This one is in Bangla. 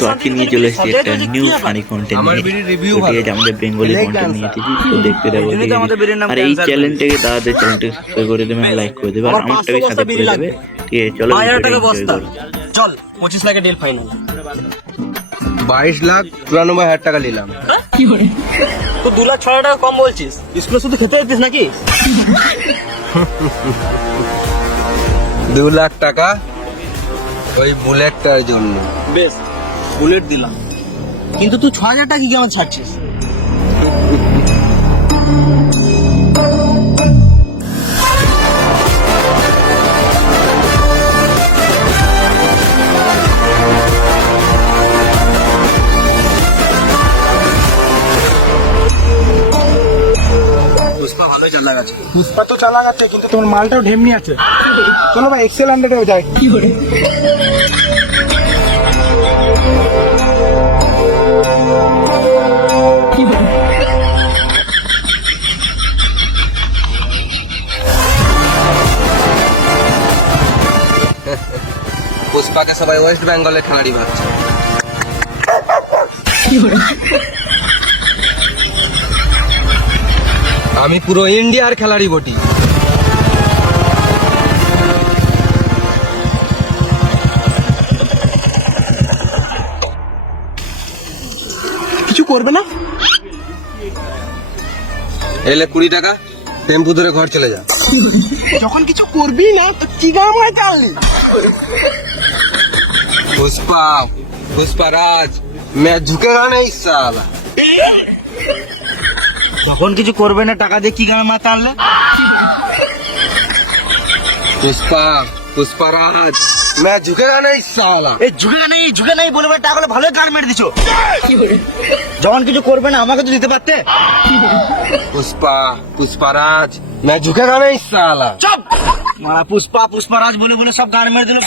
তো আজকে নিয়ে চলে এসেছি একটা নিউ ফানি কন্টেন্ট নিয়ে, আমাদের বেঙ্গলি কন্টেন্ট নিয়ে এসেছি, তো দেখতে দেবো। আর এই চ্যানেলটাকে দাদাদের চ্যানেলটাকে সাবস্ক্রাইব করে দেবে, লাইক করে দেবে, আর আমারটাকে সাথে করে দেবে। ঠিক আছে, চলো চল 25 লাখের ডিল ফাইনাল। 22,94,000 টাকা নিলাম। তো 2,06,000 টাকা কম বলছিস? স্কুলে শুধু খেতে যেতিস নাকি? 2 লাখ টাকা ওই বুলেটটার জন্য। বেশ, বুলেট দিলাম, কিন্তু তুই 6,000 টাকা কি আমার ছাড়ছিস? পুষ্পা তো চালাক আছে, কিন্তু তোমার মালটাও ঢেমনি আছে। চলো ভাই, এক্সেল 100-এও যাই। পুষ্পাকে সবাই ওয়েস্ট বেঙ্গলের খেলাড়ি ভাবছে। আমি পুরো ইন্ডিয়ার খেলাড়ি বটি। কিছু করবে না? এলে 20 টাকা, টেম্পু ধরে ঘর চলে যা। যখন কিছু করবি না তো কি গামায় চাললি? पुष्पराज मैं झुकेगा नहीं साला। যখন কিছু করবে না টাকা দিয়ে কি গান মাথা আনলে? पुष्पराज मैं झुकेगा नहीं साला। এই ঝুঁকে নাই বলে বলে টাকাগুলো ভালোই গান মেরে দিছো। যখন কিছু করবে না আমাকে তো দিতে পারতে। पुष्पराज मैं झुकेगा नहीं साला। চুপ! মারা পুষ্পারাজ বলে বলে সব গান মেরে দিল।